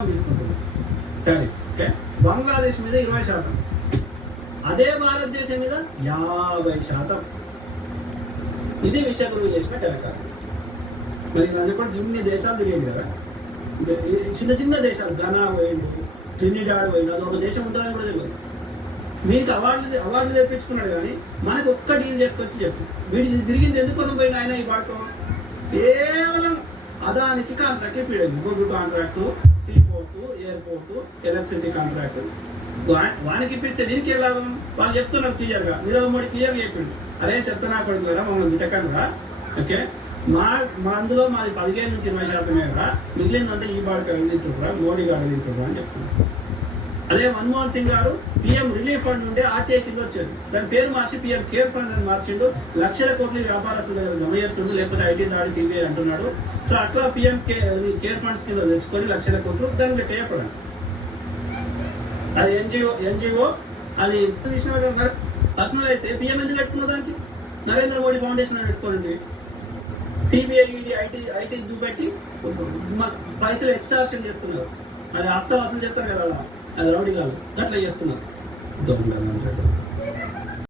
తీసుకుంటున్నాం. Tariff okay Bangladesh మీద ఇరవై శాతం. అదే భారతదేశం మీద యాభై శాతం. ఇది విషయగురు చేసిన తెలంగాణ. మరి నన్ను కూడా ఇన్ని దేశాలు తిరిగింది కదా? చిన్న చిన్న దేశాలు ఘనా పోయిండు ట్రినిడాడ్ పోయిండు అది ఒక దేశం ఉంటుందని కూడా తెలియదు. మీకు అవార్డులు అవార్డులు తెప్పించుకున్నాడు కానీ మనకు ఒక్క డీల్ చేసుకొచ్చి చెప్పు. వీడి తిరిగింది ఎందుకోసం పోయింది ఆయన ఈ పాడుకో కేవలం అదానికి కాంట్రాక్ట్ ఇప్పించండి గొడ్డు contract seaport airport electricity contract వానికి ఇప్పిస్తే దీనికి వెళ్ళాము వాళ్ళు చెప్తున్నారు క్లియర్గా నీరవ్ మోడీ క్లియర్గా చెప్పిండు. అరే చెత్త నా కొడుకులరా మమ్మల్ని తిట్టకండిరా. ఓకే? మా మా అందులో మాది పదిహేను నుంచి ఇరవై శాతమే కదా మిగిలిందంటే ఈ బాడక అడిగి తింటున్నారా మోడీ గారు తింటున్నారా అని చెప్తున్నారు. అదే Manmohan Singh garu PM relief fund ఉంటే ఆర్టీఐ కింద వచ్చేది. దాని పేరు మార్చి పిఎం కేర్ ఫండ్ అని మార్చిండు. లక్షల కోట్లు వ్యాపారస్తుల దగ్గర లేకపోతే ఐటీ దాడి సిబిఐ అంటున్నాడు. సో అట్లా పిఎం కేర్ ఫండ్స్ కింద తెచ్చుకొని లక్షల కోట్లు దాని లెక్క చెప్పడం అది ఎన్జిఓ ఎన్జిఓ అది తీసిన పర్సనల్ అయితే పిఎం ఎందుకు పెట్టుకున్న దానికి? నరేంద్ర మోడీ ఫౌండేషన్ అని పెట్టుకోండి సిబిఐ ఈడీ ఐటీ ఐటీ చూపెట్టి పైసలు ఎక్స్ట్రాక్షన్ చేస్తున్నారు. అది అర్థం అసలు చేస్తారు కదా అలా. అది రౌడీ కాదు. అట్లా చేస్తున్నారు. దొంగలు అంటారు